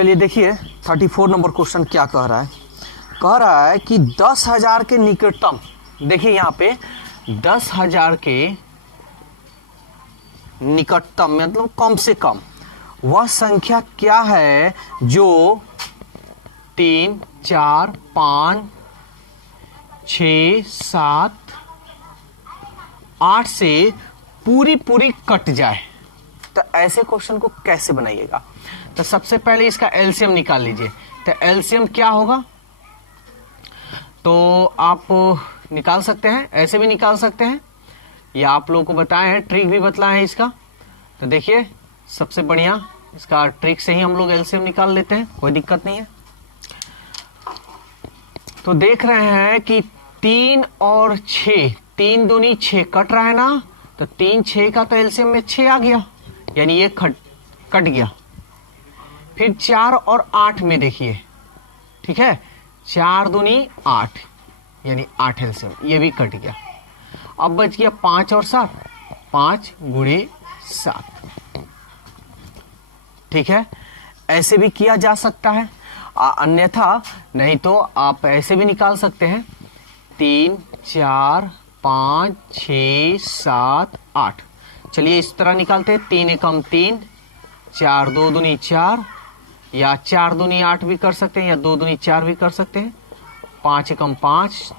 चलिए देखिए 34 number question क्या कह रहा है। कह रहा है कि 10,000 के निकटतम, देखिए यहाँ पे 10,000 के निकटतम मतलब कम से कम वह संख्या क्या है जो 3, 4, 5, 6, 7, 8 से पूरी कट जाए। तो ऐसे क्वेश्चन को कैसे बनाइएगा? तो सबसे पहले इसका एलसीएम निकाल लीजिए। तो एलसीएम क्या होगा तो आप निकाल सकते हैं, ऐसे भी निकाल सकते हैं, या आप लोगों को बताए हैं, ट्रिक भी बतलाए हैं इसका। तो देखिए सबसे बढ़िया इसका ट्रिक से ही हम लोग एलसीएम निकाल लेते हैं, कोई दिक्कत नहीं है। तो देख रहे हैं कि 3 और 6, 3 दूनी 6 कट रहा है ना, तो 3 6 का तो एलसीएम में 6 आ गया, यानी ये कट गया। फिर 4 और 8 में देखिए, ठीक है, 4 दूनी 8 यानी 8 एलसीएम, ये भी कट गया। अब बच गया 5 और 7, 5 गुणे 7, ठीक है। ऐसे भी किया जा सकता है, अन्यथा नहीं तो आप ऐसे भी निकाल सकते हैं। 3, 4, 5, 6, 7, 8। चलिए इस तरह निकालते हैं। 3 एकम 3, 4 2 दूनी 4, या 4 दूनी 8 भी कर सकते हैं, या 2 दूनी 4 भी कर सकते हैं। 5 एकम 5,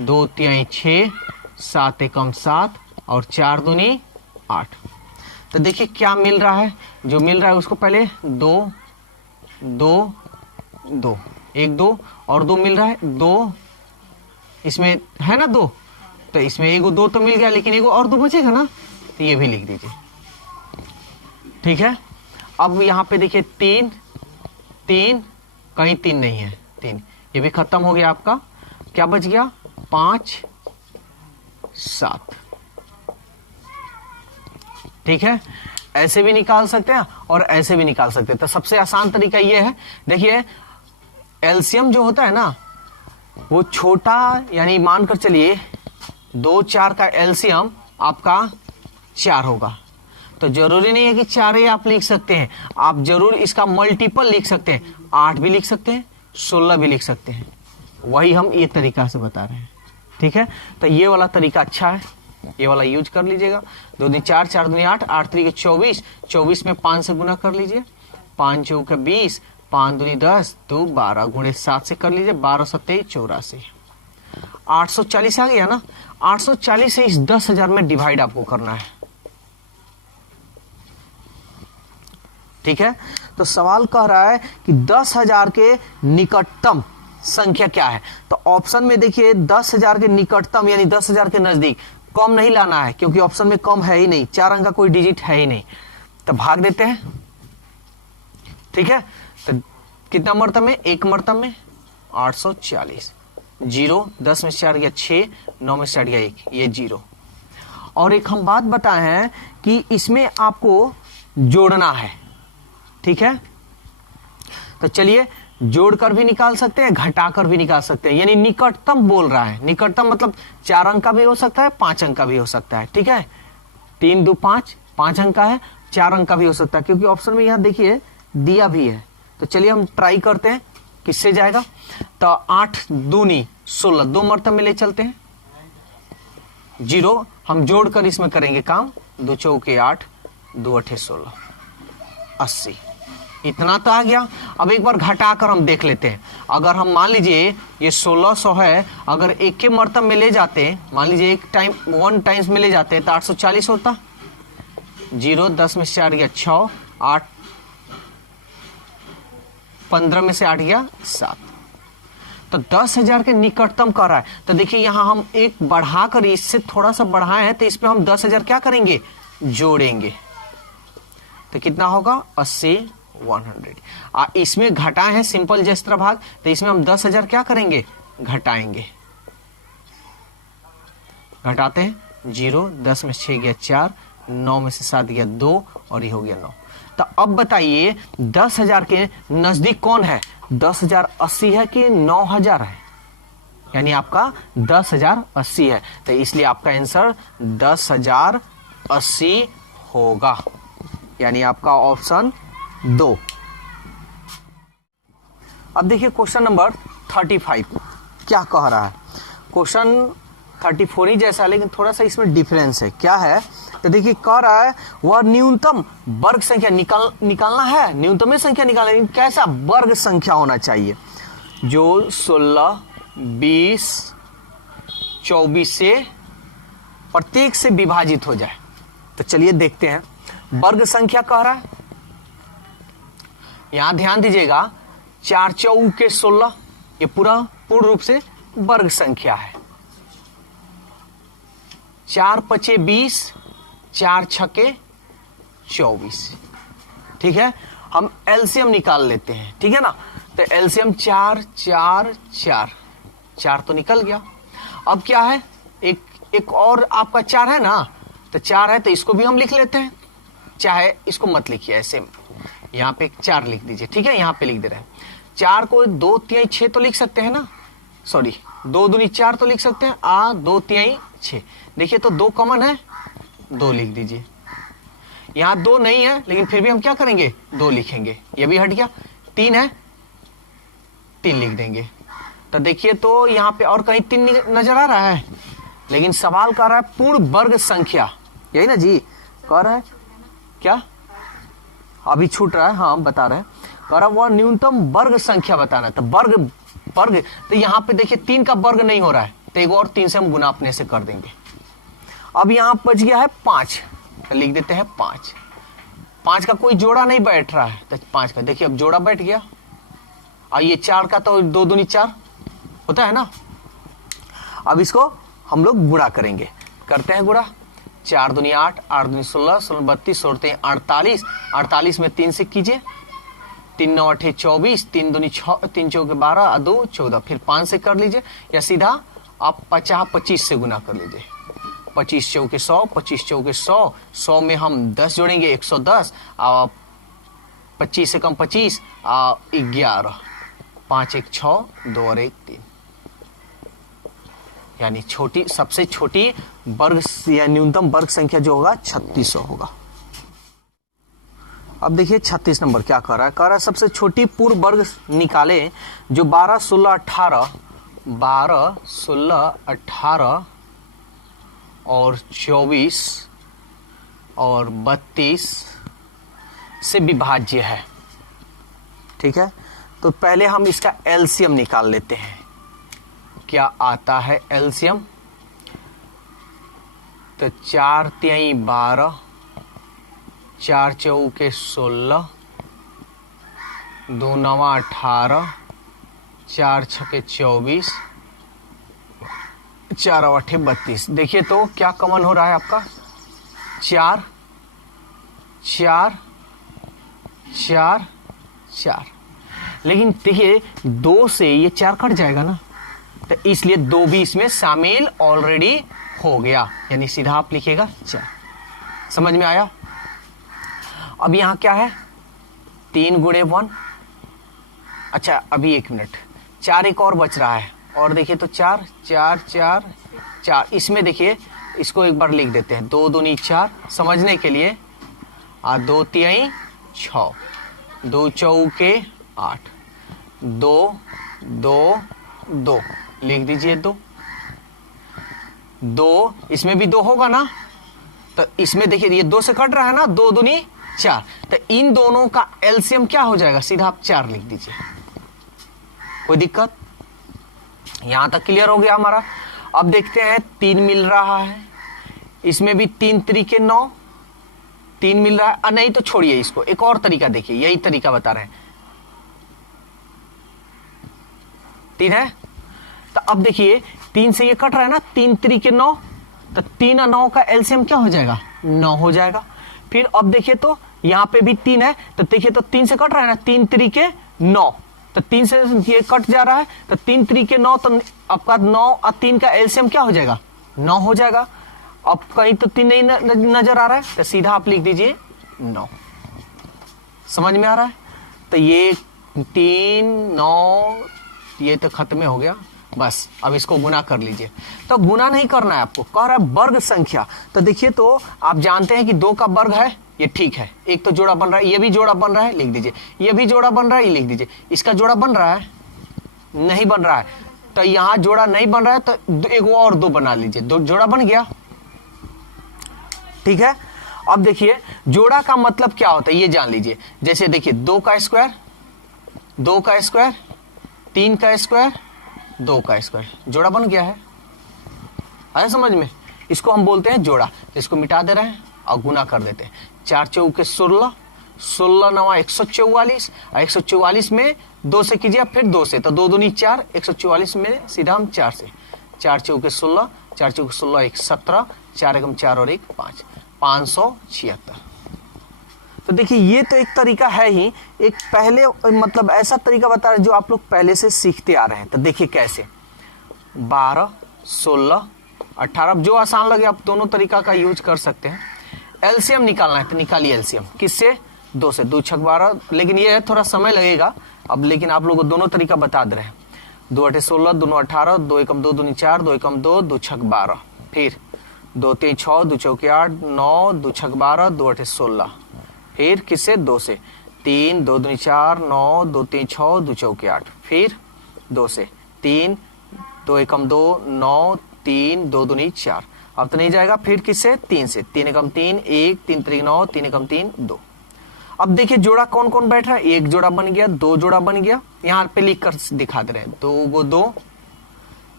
2 तिहाई 6, 7 एकम 7 और 4 दूनी 8। तो देखिए क्या मिल रहा है, जो मिल रहा है उसको पहले 2 2 2 1 2 और 2 मिल रहा है, 2 इसमें है ना 2, तो इसमें एगो 2 तो मिल गया, लेकिन एगो और 2 बचेगा ना, तो ये भी लिख दीजिए, ठीक है। अब यहाँ पे देखिए 3 3 कहीं 3 नहीं है, 3 ये भी खत्म हो गया आपका। क्या बच गया? 5 7, ठीक है। ऐसे भी निकाल सकते हैं और ऐसे भी निकाल सकते हैं। तो सबसे आसान तरीका ये है, देखिए एलसीएम जो होता है ना वो छोटा, यानी मानकर चलिए 2 4 का एलसीएम आपका 4 होगा। तो जरूरी नहीं है कि 4 ही आप लिख सकते हैं, आप जरूर इसका मल्टीपल लिख सकते हैं। 8 भी लिख सकते हैं, 16 भी लिख सकते हैं, वही हम ये तरीका से बता रहे हैं, ठीक है। तो ये वाला तरीका अच्छा है, ये वाला यूज कर लीजिएगा। 2 दूनी 4, 4 दूनी 8, 8 3 24, 24 में 5 से गुना कर लीजिए। 5 चौके 20, 5 दूनी 10, 2 12 गुणे 7 से कर लीजिए। 12 27 84, 840 आ गया ना। 840 से इस 10,000 में डिवाइड आपको करना है, ठीक है। तो सवाल कह रहा है कि 10,000 के निकटतम संख्या क्या है। तो ऑप्शन में देखिए 10,000 के निकटतम यानी 10,000 के नजदीक, कम नहीं लाना है क्योंकि ऑप्शन में कम है ही नहीं, 4 अंक का कोई डिजिट है ही नहीं। तो भाग देते हैं, ठीक है। तो कितना मरतब में? 1 मरतब में 840। 0 10 में से 4 गया 6, 9 में से 4 गया 1, ये 0। और एक हम बात बताए हैं कि इसमें आपको जोड़ना है, ठीक है। तो चलिए जोड़कर भी निकाल सकते हैं, घटाकर भी निकाल सकते हैं, यानी निकटतम बोल रहा है। निकटतम मतलब 4 अंक का भी हो सकता है, 5 अंक का भी हो सकता है, ठीक है। 3 2 5, 5 अंक का है, 4 अंक का भी हो सकता है, क्योंकि ऑप्शन में यहां देखिए दिया भी है। तो चलिए हम ट्राई करते हैं किससे जाएगा। तो 8 दूनी 16, 2 मरतब में ले चलते हैं। 0 हम जोड़कर इसमें करेंगे काम। 2 चौके 8, 2 8 16, 80, इतना तो आ गया। अब एक बार घटाकर हम देख लेते हैं। अगर हम मान लीजिए ये 1600 है, अगर एक के मरतब में ले जाते, मान लीजिए 1 टाइम्स में ले जाते तो 840 होता। 0 10 में से 4 गया 6, 8 15 में से 8 गया 7। तो 10,000 के निकटतम कर रहा है। तो देखिए यहां हम एक बढ़ाकर, इससे थोड़ा सा बढ़ाए हैं, तो इसमें हम 10,000 क्या करेंगे? जोड़ेंगे। तो कितना होगा? 80 100। इसमें घटाए हैं सिंपल जस्त्र भाग, तो इसमें हम 10,000 क्या करेंगे? घटाएंगे। घटाते हैं। 0 10 में से 6 गया 4, 9 में से 7 गया 2 और ये हो गया 9। तो अब बताइए 10,000 के नजदीक कौन है? 10,080 है कि 9,000 है? यानी आपका 10,080 है। तो इसलिए आपका आंसर 10,080 होगा, यानी आपका ऑप्शन 2। अब देखिए क्वेश्चन नंबर 35 क्या कह रहा है। क्वेश्चन 34 ही जैसा है, लेकिन थोड़ा सा इसमें डिफरेंस है। क्या है तो देखिए, कह रहा है वह न्यूनतम वर्ग संख्या निकालना है, न्यूनतम संख्या निकालना, लेकिन कैसा वर्ग संख्या होना चाहिए जो 16, 20, 24 से प्रत्येक से विभाजित हो जाए। तो चलिए देखते हैं वर्ग संख्या कह रहा है। यहां ध्यान दीजिएगा, 4 चौके 16, ये पूर्ण रूप से वर्ग संख्या है। 4 पचे 20, 4 छके 24। ठीक है, हम एलसीएम निकाल लेते हैं, ठीक है ना। तो एलसीएम 4 4 4, 4 तो निकल गया। अब क्या है, एक और आपका 4 है ना, तो 4 है तो इसको भी हम लिख लेते हैं, चाहे इसको मत लिखिए, ऐसे यहां पे 4 लिख दीजिए। ठीक है, यहां पे लिख दे रहे हैं 4 को 2 तिहाई 6 तो लिख सकते हैं ना, सॉरी 2 दूनी 4 तो लिख सकते हैं, 2 तिहाई 6। देखिए तो 2 कॉमन है, 2 लिख दीजिए। यहां 2 नहीं है, लेकिन फिर भी हम क्या करेंगे, 2 लिखेंगे, ये भी हट गया। 3 है, 3 लिख देंगे। तो देखिए तो यहां पे और कहीं 3 नजर आ रहा है, लेकिन सवाल कर रहा है पूर्ण वर्ग संख्या, यही ना जी कह रहा है। क्या अभी छूट रहा है, हाँ हम बता रहे हैं। कह रहा वह न्यूनतम वर्ग संख्या बताना है। तो वर्ग तो यहां पे देखिए 3 का वर्ग नहीं हो रहा है, तो एक और 3 से हम गुना अपने से कर देंगे। अब यहां बच गया है 5, तो लिख देते हैं 5। 5 का कोई जोड़ा नहीं बैठ रहा है, तो 5 का देखिए अब जोड़ा बैठ गया। और ये 4 का तो 2 दूनी 4 होता है ना। अब इसको हम लोग गुणा करेंगे, करते हैं गुणा। 4 दूनी 8, 8 दूनी 16, 16 32, 16 48, 48 में 3 से कीजिए, 3 9 8 24, 3 दूनी 6, 3 चौके 12, 2 14, फिर 5 से कर लीजिए, या सीधा आप 50 25 से गुना कर लीजिए। 25 चौके 100, 25 चौके 100, 100 में हम 10 जोड़ेंगे 110, 25 से कम 25, 11, 5 1 6, 2 और 1 3, यानी सबसे छोटी वर्ग या न्यूनतम वर्ग संख्या जो होगा 3600 होगा। अब देखिए 36 नंबर क्या कर रहा है। कह रहा है सबसे छोटी पूर्ण वर्ग निकाले जो 12 16 18 और 24 और 32 से विभाज्य है। ठीक है, तो पहले हम इसका एलसीएम निकाल लेते हैं। क्या आता है एलसीएम, तो 4 तिहाई 12, 4 चौके 16, 2 नवा 18, 4 छके 24, 4 आठे 32। देखिए तो क्या कॉमन हो रहा है आपका, 4 4 4 4, लेकिन देखिए 2 से ये 4 कट जाएगा ना, तो इसलिए 2 भी इसमें शामिल ऑलरेडी हो गया, यानी सीधा आप लिखिएगा 4। समझ में आया। अब यहां क्या है, 3 गुणे 1। अच्छा अभी 1 मिनट, 4 एक और बच रहा है, और देखिए तो 4 4 4 4, इसमें देखिए इसको एक बार लिख देते हैं, 2 दूनी 4 समझने के लिए, 2 तिहाई 6, 2 चौके 8, 2 2 2 लिख दीजिए। 2 इसमें भी 2 होगा ना, तो इसमें देखिए ये 2 से कट रहा है ना, 2 दूनी 4, तो इन दोनों का एलसीएम क्या हो जाएगा, सीधा आप 4 लिख दीजिए। कोई दिक्कत, यहां तक क्लियर हो गया हमारा। अब देखते हैं 3 मिल रहा है, इसमें भी 3 तरीके 9, 3 मिल रहा है। नहीं तो छोड़िए इसको, एक और तरीका देखिए, यही तरीका बता रहे हैं। 3 है, तो अब देखिए 3 से ये कट रहा है ना, 3 तरीके 9, तो 3 और 9 का एलसीएम क्या हो जाएगा, 9 हो जाएगा। फिर अब देखिए तो यहां पे भी 3 है, तो देखिए तो 3 से कट रहा है ना, 3 तरीके 9, तो 3 से ये कट जा रहा है, तो 3 तरीके 9, तो आपका 9 और 3 का एलसीएम क्या हो जाएगा, 9 हो जाएगा। अब कहीं तो 3 नहीं नजर आ रहा है, तो सीधा आप लिख दीजिए 9। समझ में आ रहा है। तो ये 3 9 ये तो खत्म हो गया, बस अब इसको गुना कर लीजिए। तो गुना नहीं करना है आपको, कह रहा है वर्ग संख्या। तो देखिए तो आप जानते हैं कि 2 का वर्ग है, ये ठीक है, एक तो जोड़ा बन रहा है, ये भी जोड़ा बन रहा है, लिख दीजिए। ये भी जोड़ा बन रहा है, ये लिख दीजिए। इसका जोड़ा बन रहा है, नहीं बन रहा है, तो यहां जोड़ा नहीं बन रहा है, तो एक और दो बना लीजिए, दो जोड़ा बन गया। ठीक है, अब देखिए जोड़ा का मतलब क्या होता है ये जान लीजिए। जैसे देखिए 2 का स्क्वायर, 2 का स्क्वायर, 3 का स्क्वायर, 2 का स्क्वायर, जोड़ा बन गया है। आया समझ में? इसको हम बोलते हैं जोड़ा। तो इसको मिटा दे रहे हैं और गुना कर देते हैं। 4 चौके 16, 16 9 144, 144 में 2 से कीजिए, फिर 2 से, तो 2 दूनी 4, 144 में सीधा हम 4 से, 4 चौके 16, 4 चौके 16 1 17, 4 एकम 4 और 1 5, 576। तो देखिए ये तो एक तरीका है ही, एक पहले मतलब ऐसा तरीका बता रहे जो आप लोग पहले से सीखते आ रहे हैं। तो देखिए कैसे 12 16 18, जो आसान लगे आप दोनों तरीका का यूज कर सकते हैं। एलसीएम निकालना है तो निकालिए एलसीएम, किससे? 2 से, 2 छक 12, लेकिन ये है थोड़ा समय लगेगा अब, लेकिन आप लोगों को दोनों तरीका बता दे रहे हैं। 2 8 16, दोनों 18, 2 एकम 2 दूनी 4, 2 एकम 2, 2 छक 12, फिर 2 3 6, 2 चौके 8 9, 2 छक 12, 2 8 16, फिर किससे? 2 से, 3 2 दूनी 4 9, 2 3 6, 2 चौके 8, फिर 2 से, 3 2 एकम 2 9, 3 2 दूनी 4, अब तो नहीं जाएगा, फिर किससे? 3 से, 3 एकम 3 1, 3 3 9, 3 एकम 3 2। अब देखिए जोड़ा कौन कौन बैठ रहा है, एक जोड़ा बन गया, 2 जोड़ा बन गया, यहां पे लिख कर दिखा दे रहे हैं। 2 गो 2,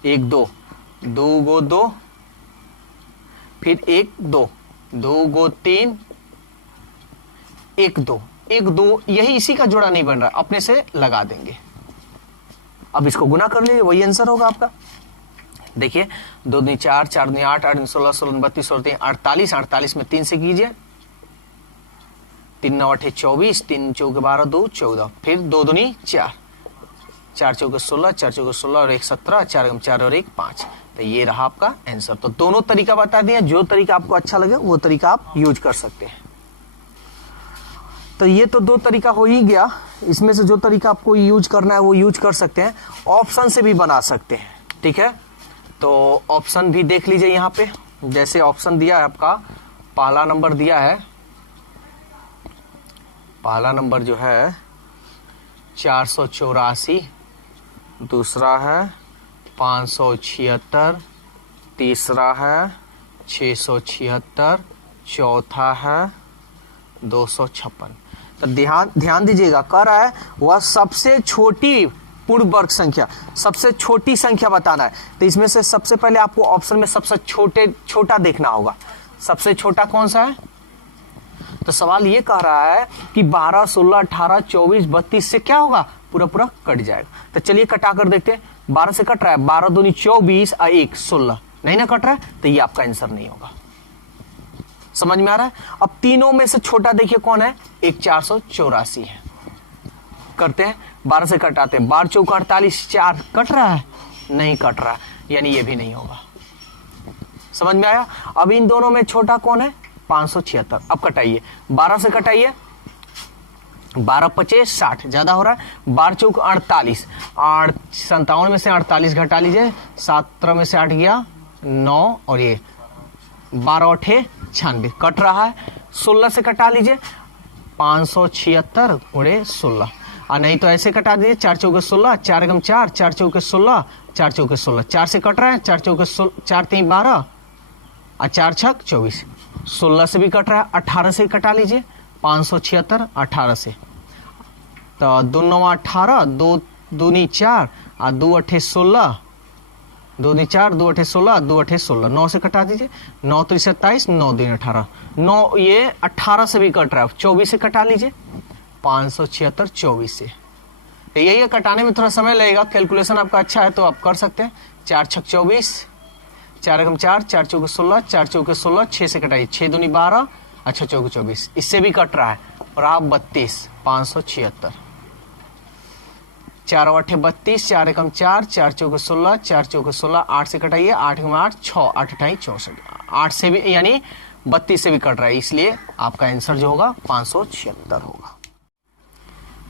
1 2, 2 गो 2, फिर 1 2, 2 गो 3, 1 2, 1 2, यही इसी का जोड़ा नहीं बन रहा, अपने से लगा देंगे। अब इसको गुना कर लीजिए, वही आंसर होगा आपका। देखिए 2 दूनी 4, 4 दूनी 8, 8 16 16 32 और 3 48, 48 में 3 से कीजिए, 3 9 8 24, 3 चौके 12 2 14, फिर 2 दूनी 4, 4 चौके 16, 4 चौके 16 और 1 17, 4 एकम 4 और 1 5। तो ये रहा आपका आंसर। तो दोनों तरीका बता दिया, जो तरीका आपको अच्छा लगे वो तरीका आप यूज कर सकते हैं। तो ये तो 2 तरीका हो ही गया, इसमें से जो तरीका आपको यूज करना है वो यूज कर सकते हैं। ऑप्शन से भी बना सकते हैं, ठीक है। तो ऑप्शन भी देख लीजिए यहाँ पे, जैसे ऑप्शन दिया है आपका, पहला नंबर दिया है, पहला नंबर जो है 484, दूसरा है 576, तीसरा है 676, चौथा है 256। तो ध्यान दीजिएगा, कह रहा है वह सबसे छोटी पूर्ण वर्ग संख्या, सबसे छोटी संख्या बताना है। तो इसमें से सबसे पहले आपको ऑप्शन में सबसे छोटा देखना होगा। सबसे छोटा कौन सा है? तो सवाल ये कह रहा है कि 12 16 18 24 32 से क्या होगा? पूरा पूरा कट जाएगा। तो चलिए कटा कर देखते हैं। 12 से कट रहा है, 12 दूनी 24 और 1 16, नहीं ना कट रहा है, तो ये आपका आंसर नहीं होगा। समझ में आ रहा है? अब तीनों में से छोटा देखिए कौन है? एक 484 है। करते हैं, 12 से कटाते हैं, 12 चौका 48, 4 कट रहा है, नहीं कट रहा, यानी ये भी नहीं होगा। समझ में आया? अब इन दोनों में छोटा कौन है? 576। अब कटाइए, 12 से कटाइए, 12 25 60, ज्यादा हो रहा है। 12 चौक 48, 57 में से 48 घटा लीजिए, 17 में से 8 गया 9, और ये 12 8 96, कट रहा है। 16 से कटा लीजिए, 576 गुणे 16, और नहीं तो ऐसे कटा दीजिए, 4 चौके 16, 4 एकम 4, 4 चौके 16, 4 चौके 16, 4 से कट रहा है, 4 चौके 4 3 12 और 4 6 24। 16 से भी कट रहा है, 18 से कटा लीजिए, 576 18 से, तो 2 9 18, 2 दूनी 4 और 2 8 16, 2 दूनी 4, 2 8 16, 2 8 16, 9 से कटा दीजिए, 9 3 27, 9 2 18, 9 ये 18 से भी कट रहा है, 24 से कटा लीजिए, 576 24 से। तो यही है, कटाने में थोड़ा समय लगेगा, कैलकुलेशन आपका अच्छा है तो आप कर सकते हैं। 4 6 24, 4 एकम 4, 4 चौके 16, 4 चौके 16, 6 से कटाइए, 6 दूनी 12, अच्छा चौके 24, इससे भी कट रहा है, और आप 32, 576, 4 8 32, 4 एकम 4, 4 चौके 16, 4 चौके 16, 8 से कटाइए, 8 एकम 8 6, 8 8 64, 8 से भी यानी 32 से भी कट रहा है, इसलिए आपका आंसर जो होगा 576 होगा।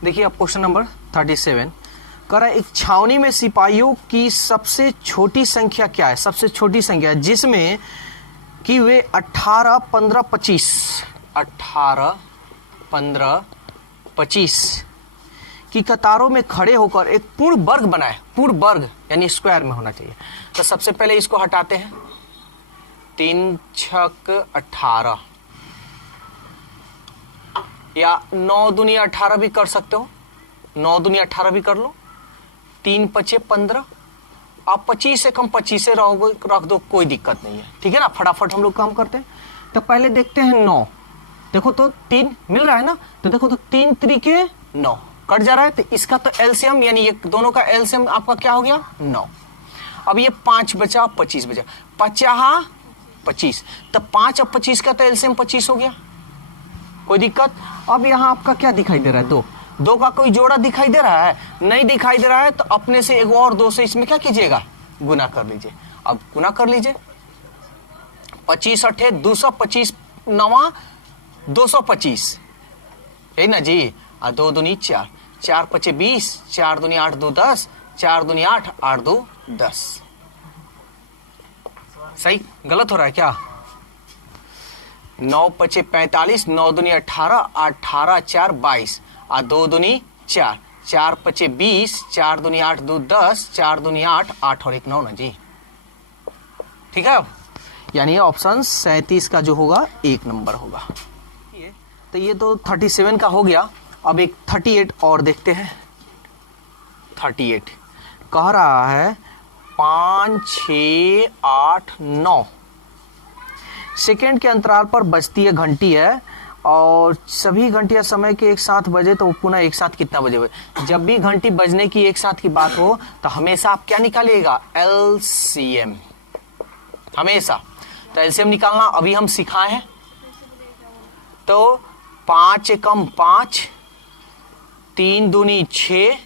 देखिए अब क्वेश्चन नंबर 37 कह रहा है, एक छावनी में सिपाहियों की सबसे छोटी संख्या क्या है? सबसे छोटी संख्या जिसमें कि वे 18 15 25 18, 15, 25 की कतारों में खड़े होकर एक पूर्ण वर्ग बनाए। पूर्ण वर्ग यानी स्क्वायर में होना चाहिए। तो सबसे पहले इसको हटाते हैं। 3 छक 18 या 9 दूनी 18 भी कर सकते हो। 9 दूनी 18 भी कर लो। 3 पचे 15। आप 25 से कम 25 से रख दो, कोई दिक्कत नहीं है। ठीक है ना, फटाफट हम लोग काम करते हैं। तो पहले देखते हैं 9। देखो तो 3 मिल रहा है ना, तो देखो तो 3 त्रिके 9 कट जा रहा है। तो इसका तो एलसीएम यानी ये दोनों का एलसीएम आपका क्या हो गया 9। अब ये 5 बचा 25 बचा 50 25। तो 5 और 25 का तो एलसीएम 25 हो गया, कोई दिक्कत। अब यहाँ आपका क्या दिखाई दे रहा है, 2 का कोई जोड़ा दिखाई दे रहा है, नहीं दिखाई दे रहा है। तो अपने से एक और 2 से इसमें क्या कीजिएगा, गुना कर लीजिए। अब गुना कर लीजिए। 25 अठे 225 9 225 है ना जी। 2 दूनी 4, 4 पचे 20, 4 दूनी 8 2 10, 4 दूनी 8 8 2 10। सही गलत हो रहा है क्या? 9 पचे 45, 9 दूनी 18, 18 4 22, 2 दूनी 4, 4 पचे 20, 4 दूनी 8 2 10, 4 दूनी 8 8 और 1 9 ना जी। ठीक है, यानी ऑप्शन 37 का जो होगा 1 नंबर होगा। तो ये तो 37 का हो गया। अब एक 38 और देखते हैं। 38 कह रहा है 5 6 8 9 सेकेंड के अंतराल पर बजती है घंटी है, और सभी घंटियां समय के एक साथ बजे तो पुनः एक साथ कितना बजे बजे। जब भी घंटी बजने की एक साथ की बात हो तो हमेशा आप क्या निकालिएगा, एलसीएम। हमेशा तो एलसीएम निकालना अभी हम सिखाए हैं। तो 5 एकम 5, 3 दूनी 6,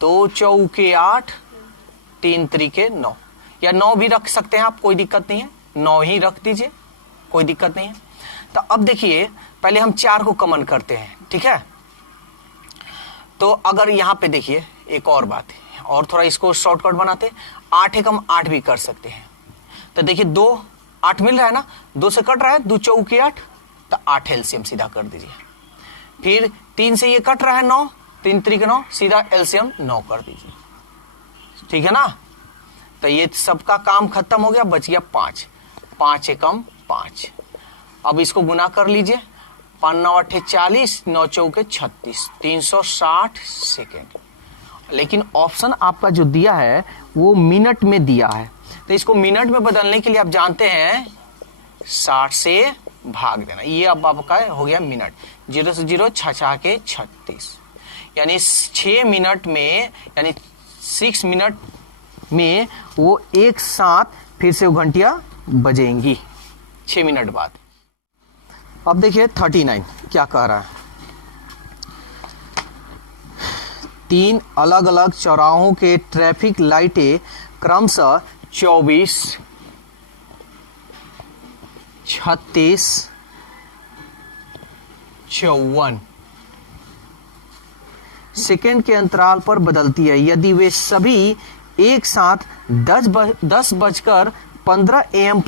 2 चौके 8, 3 त्रिके 9, या 9 भी रख सकते हैं आप, कोई दिक्कत नहीं है। 9 ही रख दीजिए, कोई दिक्कत नहीं है। तो अब देखिए पहले हम 4 को कॉमन करते हैं। ठीक है, तो अगर यहां पे देखिए एक और बात है, और थोड़ा इसको शॉर्टकट बनाते, 8 एकम 8 भी कर सकते हैं। तो देखिए 2 8 मिल रहा है ना, 2 से कट रहा है, 2 चौके 8, तो 8 एलसीएम सीधा कर दीजिए। फिर 3 से ये कट रहा है 9, 3 त्रिक 9, सीधा एलसीएम 9 कर दीजिए। ठीक है ना, तो ये सबका काम खत्म हो गया, बच गया 5, 5 एकम 5। अब इसको गुना कर लीजिए। 5 9 8 40, 9 चौके 36, 360 सेकेंड। लेकिन ऑप्शन आपका जो दिया है वो मिनट में दिया है, तो इसको मिनट में बदलने के लिए आप जानते हैं 60 से भाग देना। ये अब आपका हो गया मिनट। 0 से 0 6 के 36, यानी 6 मिनट में, यानी 6 मिनट में वो एक साथ फिर से वो घंटियां बजेंगी 6 मिनट बाद। अब देखिए 39 क्या कह रहा है। 3 अलग अलग चौराहों के ट्रैफिक लाइटें क्रमशः 24, 36, 54 सेकेंड के अंतराल पर बदलती है। यदि वे सभी एक साथ 10 बजकर 15 AM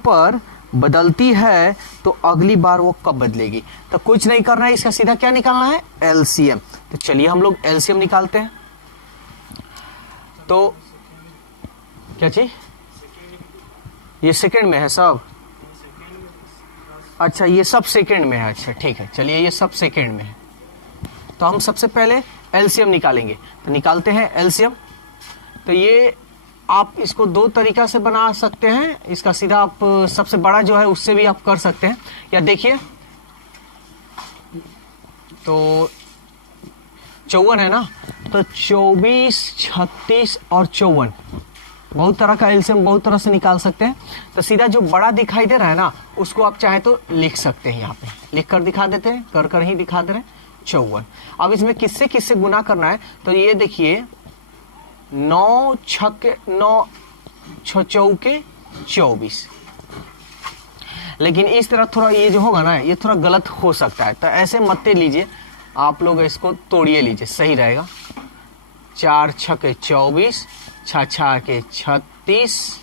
पर बदलती है तो अगली बार वो कब बदलेगी। तो कुछ नहीं करना है, इसका सीधा क्या निकालना है, एलसीएम। तो चलिए हम लोग एलसीएम निकालते हैं। तो क्या चीज, ये सेकंड में है सब। अच्छा ये सब सेकंड में है, अच्छा ठीक है, चलिए ये सब सेकंड में है। तो हम सबसे पहले एलसीएम निकालेंगे। तो निकालते हैं एलसीएम। तो ये आप इसको 2 तरीका से बना सकते हैं। इसका सीधा आप सबसे बड़ा जो है उससे भी आप कर सकते हैं, या देखिए तो 54 है ना, तो 24, 36 और 54 बहुत तरह का एलसीएम बहुत तरह से निकाल सकते हैं। तो सीधा जो बड़ा दिखाई दे रहा है ना, उसको आप चाहे तो लिख सकते हैं। यहाँ पे लिख कर दिखा देते हैं, कर ही दिखा दे रहे हैं 54। अब इसमें किससे किससे गुना करना है, तो ये देखिए 9 चौके 24। लेकिन इस तरह थोड़ा ये जो होगा ना, ये थोड़ा गलत हो सकता है, तो ऐसे मत लीजिए आप लोग, इसको तोड़िए लीजिए, सही रहेगा। 4 छके 24, 6 के 36,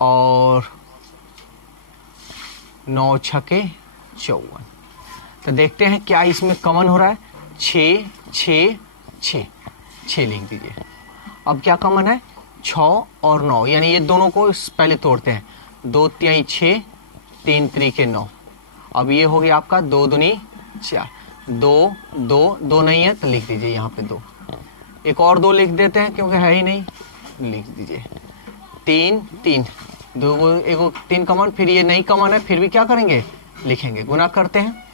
और 9 छके 54। तो देखते हैं क्या इसमें कॉमन हो रहा है। 6 6 6 6 लिख दीजिए। अब क्या कॉमन है, 6 और 9, यानी ये दोनों को पहले तोड़ते हैं। 2 तिहाई 6, 3 त्रिके 9। अब ये हो गया आपका 2 दूनी 4। 2 2 2 नहीं है तो लिख दीजिए यहाँ पे 2। एक और 2 लिख देते हैं क्योंकि है ही नहीं, लिख दीजिए। 3 3 दो, एक 3 कॉमन, फिर ये नहीं कॉमन है, फिर भी क्या करेंगे, लिखेंगे, गुना करते हैं।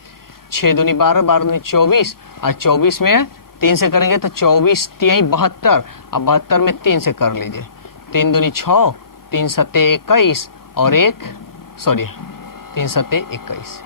6 दूनी 12, 12 दूनी 24, और 24 में 3 से करेंगे तो 24 तिहाई 72। अब 72 में 3 से कर लीजिए। 3 दूनी 6, 3 सत्ते 21 और 3 सत्ते 21।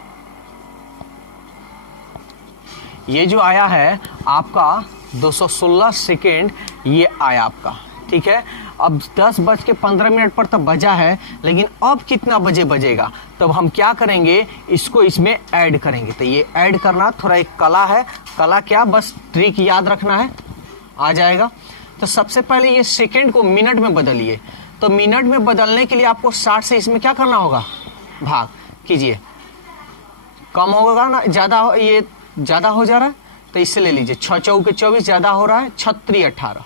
ये जो आया है आपका 216 सेकेंड, ये आया आपका, ठीक है। अब 10:15 पर तब बजा है, लेकिन अब कितना बजे बजेगा, तब हम क्या करेंगे, इसको इसमें ऐड करेंगे। तो ये ऐड करना थोड़ा एक कला है। कला क्या, बस ट्रिक याद रखना है, आ जाएगा। तो सबसे पहले ये सेकेंड को मिनट में बदलिए। तो मिनट में बदलने के लिए आपको 60 से इसमें क्या करना होगा, भाग कीजिए। कम होगा ना, ये ज्यादा हो जा रहा है तो इससे ले लीजिए। 6 चौके 24 ज्यादा हो रहा है, 36 18।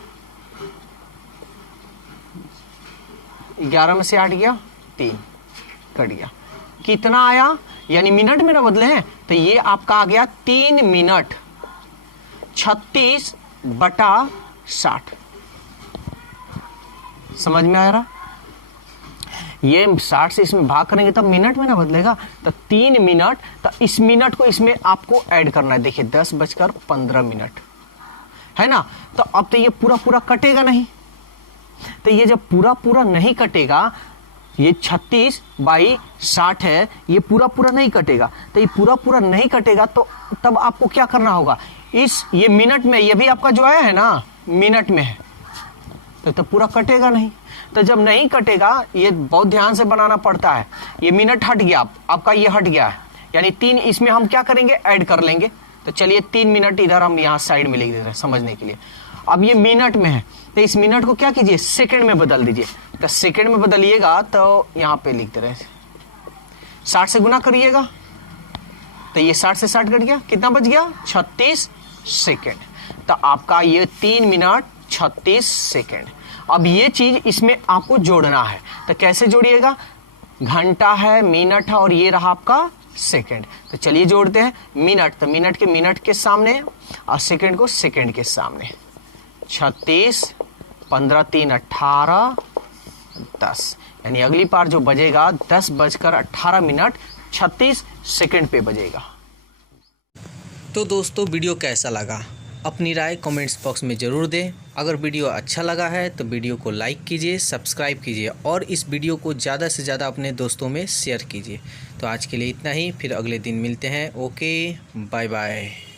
11 में से 8 गया, 3 कट गया। कितना आया, यानी मिनट में ना बदले हैं, तो ये आपका आ गया 3 मिनट 36/60। समझ में आ रहा, ये 60 से इसमें भाग करेंगे तब मिनट में ना बदलेगा। तो 3 मिनट, तो इस मिनट को इसमें आपको ऐड करना है। देखिए 10:15 है ना। तो अब तो ये पूरा कटेगा नहीं। तो ये जब पूरा नहीं कटेगा, ये 36/60 है, ये पूरा नहीं कटेगा। तो ये पूरा नहीं कटेगा, तो तब आपको क्या करना होगा, ये मिनट में, ये भी आपका जो आया है ना मिनट में है, तो पूरा कटेगा नहीं। तो जब नहीं कटेगा, ये बहुत ध्यान से बनाना पड़ता है। ये मिनट हट गया, आपका ये हट गया है, यानी 3 इसमें हम क्या करेंगे, ऐड कर लेंगे। तो चलिए 3 मिनट इधर हम यहाँ साइड में लिख देते हैं समझने के लिए। अब ये मिनट में है, तो इस मिनट को क्या कीजिए, सेकंड में बदल दीजिए। तो सेकंड में बदलिएगा तो यहाँ पे लिख दे रहे हैं, 60 से गुना करिएगा। तो ये 60 से 60 कट गया, कितना बच गया, 36 सेकेंड। तो आपका ये 3 मिनट 36 सेकेंड। अब ये चीज इसमें आपको जोड़ना है। तो कैसे जोड़िएगा, घंटा है, मिनट है, और ये रहा आपका सेकंड। तो चलिए जोड़ते हैं। मिनट, तो मिनट के सामने, और सेकंड को सेकंड के सामने। 36 15 3 18 10, यानी अगली बार जो बजेगा 10:18 36 सेकंड पे बजेगा। तो दोस्तों वीडियो कैसा लगा, अपनी राय कमेंट्स बॉक्स में ज़रूर दें। अगर वीडियो अच्छा लगा है तो वीडियो को लाइक कीजिए, सब्सक्राइब कीजिए, और इस वीडियो को ज़्यादा से ज़्यादा अपने दोस्तों में शेयर कीजिए। तो आज के लिए इतना ही, फिर अगले दिन मिलते हैं। Okay, bye bye.